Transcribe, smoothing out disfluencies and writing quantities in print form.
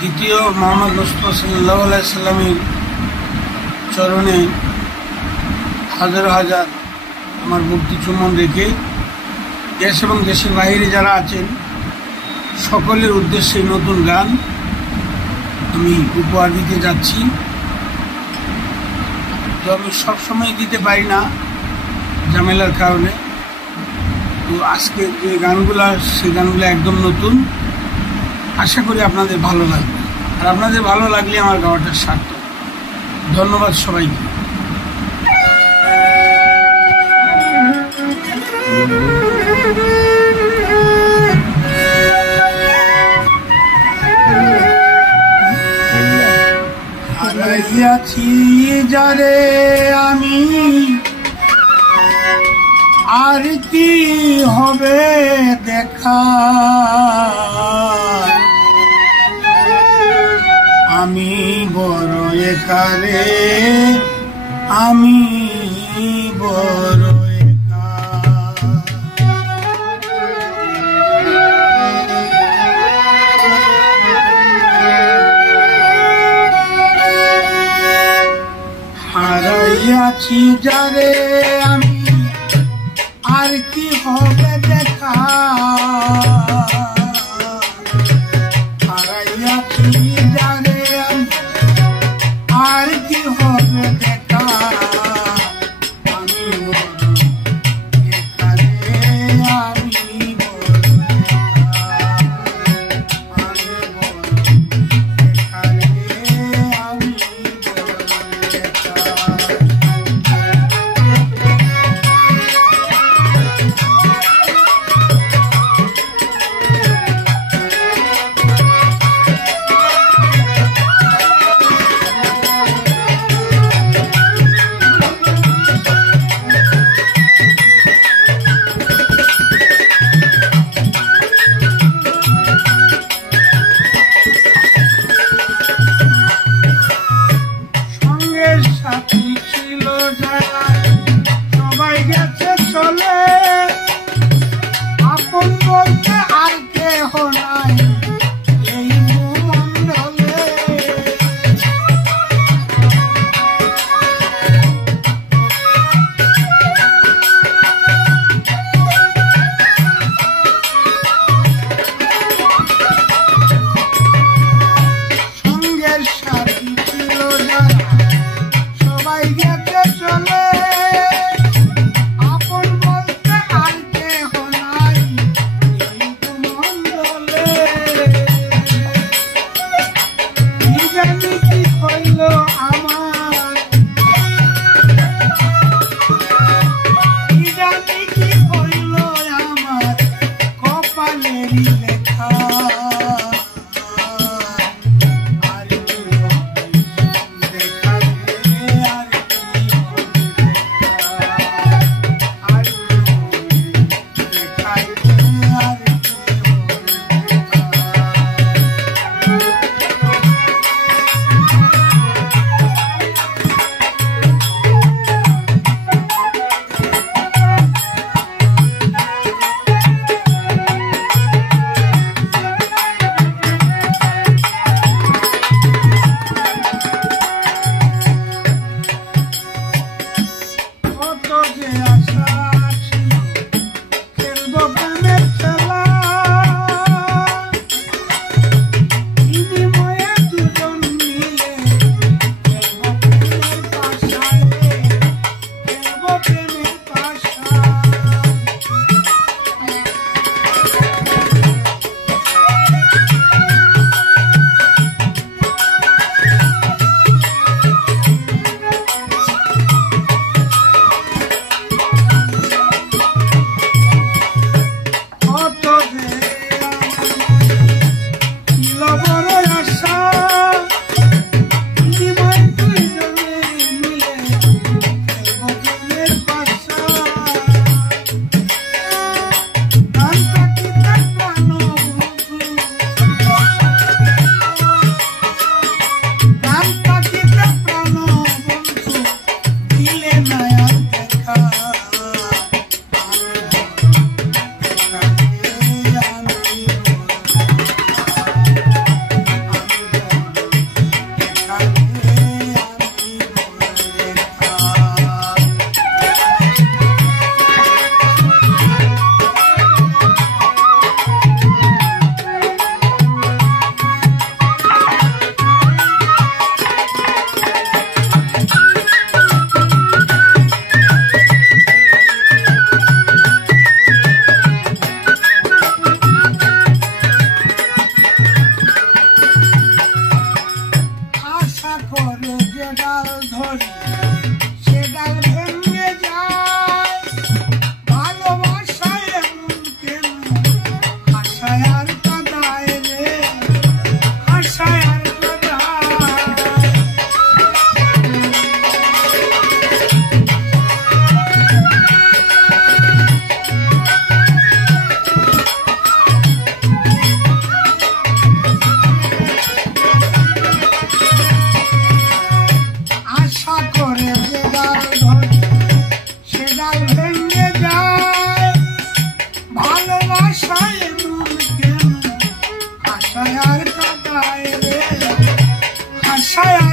দ্বিতীয় মোহাম্মদ মুস্তাফা সাল্লাল্লাহু আলাইহি সাল্লামের চরণে হাজার হাজার আমার ভক্তি চুম্বন রেখে দেশ এবং দেশের বাইরে যারা আছেন সকলের উদ্দেশ্যে নতুন গান আমি উপহার দিতে যাচ্ছি। তো আমি সবসময় দিতে পারি না ঝামেলার কারণে। তো আজকে যে গানগুলো সেই গানগুলো একদম নতুন, আশা করি আপনাদের ভালো লাগবে। আর আপনাদের ভালো লাগলে আমার গাওয়াটা সার্থক। ধন্যবাদ সবাইকে। হারাইয়াছি যারে আমি, আর কি হবে দেখা, আমি বড় একারে, আমি বড় একা। হারাইয়াছি যারে আমি, আর কি হবে দেখা, হারাইয়াছি যারে আমি, আর কি হবে দেখা, আমি বড় একারে, আমি বড় একারে, আমি বড় একা। মায়ার কাটায় রে হাসায়া